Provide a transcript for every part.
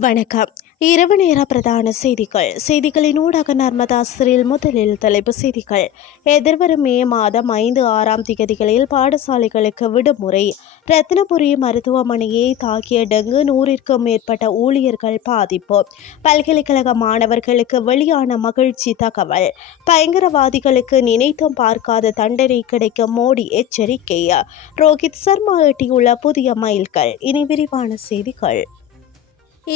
வணக்கம். இரவு நேர பிரதான செய்திகள். செய்திகளின் ஊடாக நர்மதா சிறில் முதலில் தலைப்பு செய்திகள். எதிர்வரும் மே மாதம் ஐந்து ஆறாம் திகதிகளில் பாடசாலைகளுக்கு விடுமுறை. ரத்னபுரி மருத்துவமனையை தாக்கிய டெங்கு நூறிற்கும் மேற்பட்ட ஊழியர்கள் பாதிப்பு. பல்கலைக்கழக மாணவர்களுக்கு வெளியான மகிழ்ச்சி தகவல். பயங்கரவாதிகளுக்கு நினைத்தும் பார்க்காத தண்டனை கிடைக்கும் மோடி எச்சரிக்கை. ரோஹித் சர்மா எட்டியுள்ள புதிய மைல்கள் இனி விரிவான செய்திகள்.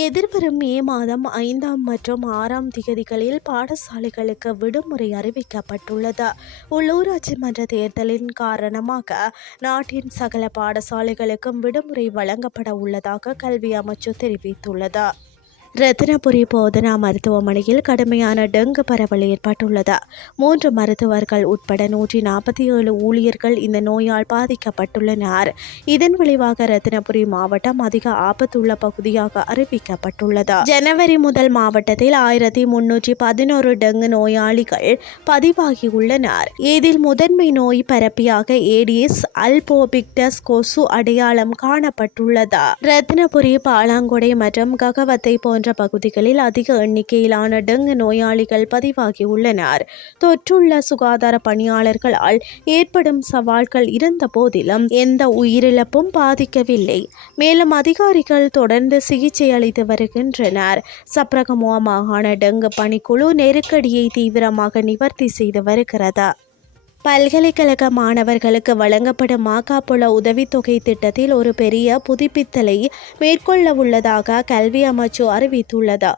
எதிர்வரும் மே மாதம் ஐந்தாம் மற்றும் ஆறாம் திகதிகளில் பாடசாலைகளுக்கு விடுமுறை அறிவிக்கப்பட்டுள்ளது. உள்ளூராட்சி மன்ற தேர்தலின் காரணமாக நாட்டின் சகல பாடசாலைகளுக்கும் விடுமுறை வழங்கப்பட உள்ளதாக கல்வி அமைச்சு தெரிவித்துள்ளது. ரத்தினபுரி போதனா மருத்துவமனையில் கடுமையான டெங்கு பரவல் ஏற்பட்டுள்ளது. மூன்று மருத்துவர்கள் உட்பட நூற்றி நாற்பத்தி ஏழு ஊழியர்கள் இந்த நோயால் பாதிக்கப்பட்டுள்ளனர். இதன் விளைவாக ரத்தினபுரி மாவட்டம் அதிக ஆபத்துள்ள பகுதியாக அறிவிக்கப்பட்டுள்ளது. ஜனவரி முதல் மாவட்டத்தில் ஆயிரத்தி முன்னூற்றி பதினோரு டெங்கு நோயாளிகள் பதிவாகியுள்ளனர். இதில் முதன்மை நோய் பரப்பியாக ஏடிஸ் அல்போபிக்டஸ் கொசு அடையாளம் காணப்பட்டுள்ளது. ரத்னபுரி பாலாங்கொடை மற்றும் ககவத்தை போன்ற பகுதிகளில் அதிக எண்ணிக்கையிலான டெங்கு நோயாளிகள் பதிவாகியுள்ளனர். தொற்றுள்ள சுகாதார பணியாளர்களால் ஏற்படும் சவால்கள் இருந்த போதிலும் எந்த உயிரிழப்பும் பாதிக்கவில்லை. மேலும் அதிகாரிகள் தொடர்ந்து சிகிச்சை அளித்து வருகின்றனர். சப்ரகமுவா மாகாண டெங்கு பணிக்குழு நெருக்கடியை தீவிரமாக நிவர்த்தி செய்து வருகிறது. பல்கலைக்கழக மாணவர்களுக்கு வழங்கப்படும் மாகாப்புல உதவித்தொகை திட்டத்தில் ஒரு பெரிய புதுப்பித்தலை மேற்கொள்ள உள்ளதாக கல்வி அமைச்சு அறிவித்துள்ளது.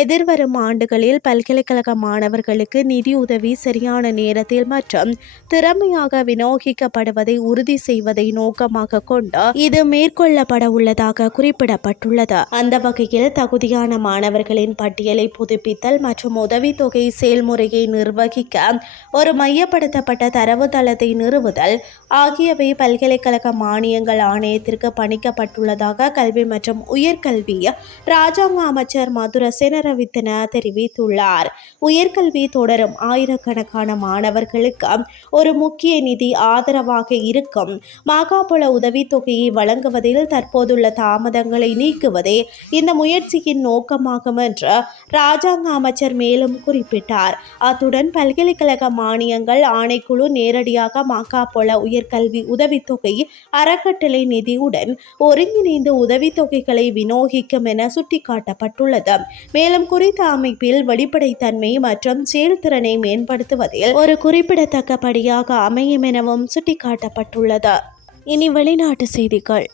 எதிர்வரும் ஆண்டுகளில் பல்கலைக்கழக மாணவர்களுக்கு நிதி உதவி சரியான நேரத்தில் மற்றும் திறமையாக விநியோகிக்கப்படுவதை உறுதி செய்வதை நோக்கமாக கொண்டு இது மேற்கொள்ளப்பட உள்ளதாக குறிப்பிடப்பட்டுள்ளது. அந்த வகையில் தகுதியான மாணவர்களின் பட்டியலை புதுப்பித்தல் மற்றும் உதவித்தொகை செயல்முறையை நிர்வகிக்க ஒரு மையப்படுத்தப்பட்ட தரவுத்தளத்தை நிறுவுதல் ஆகியவை பல்கலைக்கழக மானியங்கள் ஆணையத்திற்கு பணிக்கப்பட்டுள்ளதாக கல்வி மற்றும் உயர்கல்வி ராஜாங்க அமைச்சர் மதுர சேனரவித்தன தெரிவித்துள்ளார். உயர்கல்வி தொடரும் ஆயிரக்கணக்கான மாணவர்களுக்கு ஒரு முக்கிய நிதி ஆதரவாக இருக்கும். மாகாபுல உதவித்தொகையை வழங்குவதில் தற்போதுள்ள தாமதங்களை நீக்குவதே இந்த முயற்சியின் நோக்கமாகும் என்று ராஜாங்க அமைச்சர் மேலும் குறிப்பிட்டார். அத்துடன் பல்கலைக்கழக மானியங்கள் ஆணைக்குழு நேரடியாக மாகாபொல உயர்கல்வி உதவித்தொகை அறக்கட்டளை நிதியுடன் ஒருங்கிணைந்து உதவித்தொகைகளை விநியோகிக்கும் என சுட்டிக்காட்டப்பட்டுள்ளது. மேலும் குறித்த அமைப்பில் வெளிப்படைத்தன்மை மற்றும் செயல்திறனை மேம்படுத்துவதில் ஒரு குறிப்பிடத்தக்க படியாக அமையும் எனவும் சுட்டிக்காட்டப்பட்டுள்ளது. இனி வெளிநாட்டு செய்திகள்.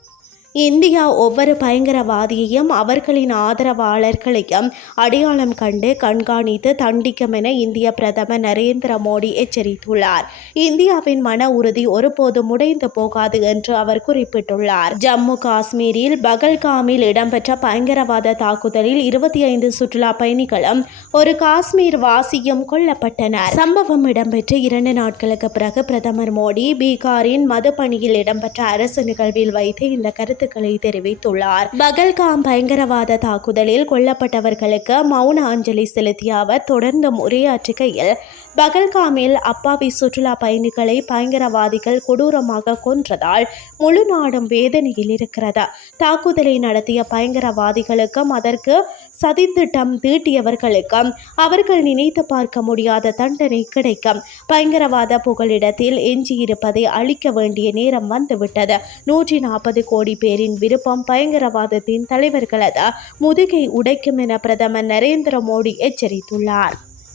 இந்தியா ஒவ்வொரு பயங்கரவாதியையும் அவர்களின் ஆதரவாளர்களையும் அடையாளம் கண்டு கண்காணித்து தண்டிக்கும் என இந்திய பிரதமர் நரேந்திர மோடி எச்சரித்துள்ளார். இந்தியாவின் மன உறுதி ஒருபோதும் உடைந்து போகாது என்று அவர் குறிப்பிட்டுள்ளார். ஜம்மு காஷ்மீரில் பகல்காமில் இடம்பெற்ற பயங்கரவாத தாக்குதலில் இருபத்தி ஐந்து சுற்றுலா பயணிகளும் ஒரு காஷ்மீர் வாசியும் கொல்லப்பட்டனர். சம்பவம் இடம்பெற்று இரண்டு நாட்களுக்கு பிறகு பிரதமர் மோடி பீகாரின் மதுபணியில் இடம்பெற்ற அரசு நிகழ்வில் வைத்து இந்த கருத்து கருத்துக்களை தெரிவித்துள்ளார். பகல்காம் பயங்கரவாத தாக்குதலில் கொல்லப்பட்டவர்களுக்கு மௌன அஞ்சலி செலுத்திய அவர் தொடர்ந்தும் உரையாற்றுகையில் பகல்காமில் அப்பாவி சுற்றுலா பயணிகளை பயங்கரவாதிகள் கொடூரமாக கொன்றதால் முழு நாடும் வேதனையில் இருக்கிறது. தாக்குதலை நடத்திய பயங்கரவாதிகளுக்கும் அதற்கு சதித்திட்டம் தீட்டியவர்களுக்கும் அவர்கள் நினைத்து பார்க்க முடியாத தண்டனை கிடைக்கும். பயங்கரவாத புகலிடத்தில் எஞ்சியிருப்பதை அழிக்க வேண்டிய நேரம் வந்துவிட்டது. நூற்றி நாற்பது கோடி பேரின் விருப்பம் பயங்கரவாதத்தின் தலைவர்களது முதுகை உடைக்கும் என பிரதமர் நரேந்திர மோடி எச்சரித்துள்ளார்.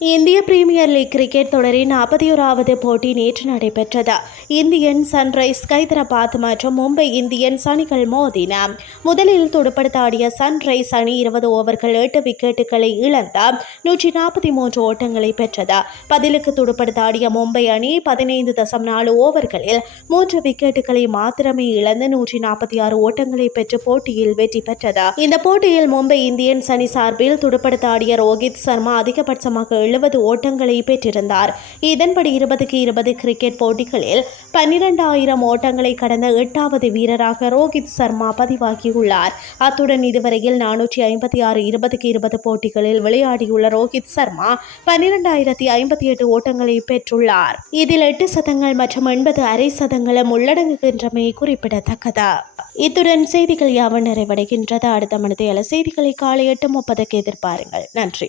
இந்திய பிரீமியர் லீக் கிரிக்கெட் தொடரின் நாற்பத்தி ஓராவது போட்டி நேற்று நடைபெற்றது. இந்தியன் சன்ரைஸ் ஹைதராபாத் மற்றும் மும்பை இந்தியன்ஸ் அணிகள் மோதின. முதலில் துடுப்படுத்த ஆடிய சன்ரைஸ் அணி இருபது ஓவர்கள் எட்டு விக்கெட்டுகளை இழந்த நூற்றி நாற்பத்தி மூன்று ஓட்டங்களை பெற்றது. பதிலுக்கு துடுப்படுத்த ஆடிய மும்பை அணி பதினைந்து தசம் நாலு ஓவர்களில் மூன்று விக்கெட்டுகளை மாத்திரமே இழந்து நூற்றி நாற்பத்தி ஆறு ஓட்டங்களை பெற்று போட்டியில் வெற்றி பெற்றது. இந்த போட்டியில் மும்பை இந்தியன்ஸ் அணி சார்பில் துடுப்படுத்த ஆடிய ரோஹித் சர்மா அதிகபட்சமாக எழுபது ஓட்டங்களை பெற்றிருந்தார். இதன்படி இருபதுக்கு இருபது கிரிக்கெட் போட்டிகளில் பன்னிரண்டாயிரம் ஓட்டங்களை கடந்த எட்டாவது வீரராக ரோஹித் சர்மா பதிவாகியுள்ளார். அத்துடன் இதுவரையில் நானூற்றி ஐம்பத்தி ஆறு இருபதுக்கு இருபது போட்டிகளில் விளையாடியுள்ள ரோஹித் சர்மா பன்னிரெண்டாயிரத்தி ஐம்பத்தி எட்டு ஓட்டங்களை பெற்றுள்ளார். இதில் எட்டு சதங்கள் மற்றும் எண்பது அரை சதங்களும் உள்ளடங்குகின்றமை குறிப்பிடத்தக்கது. இத்துடன் செய்திகள் யாவும் நிறைவடைகின்றது. அடுத்த மனதையால செய்திகளை காலை எட்டு முப்பதுக்கு எதிர்பாருங்கள். நன்றி.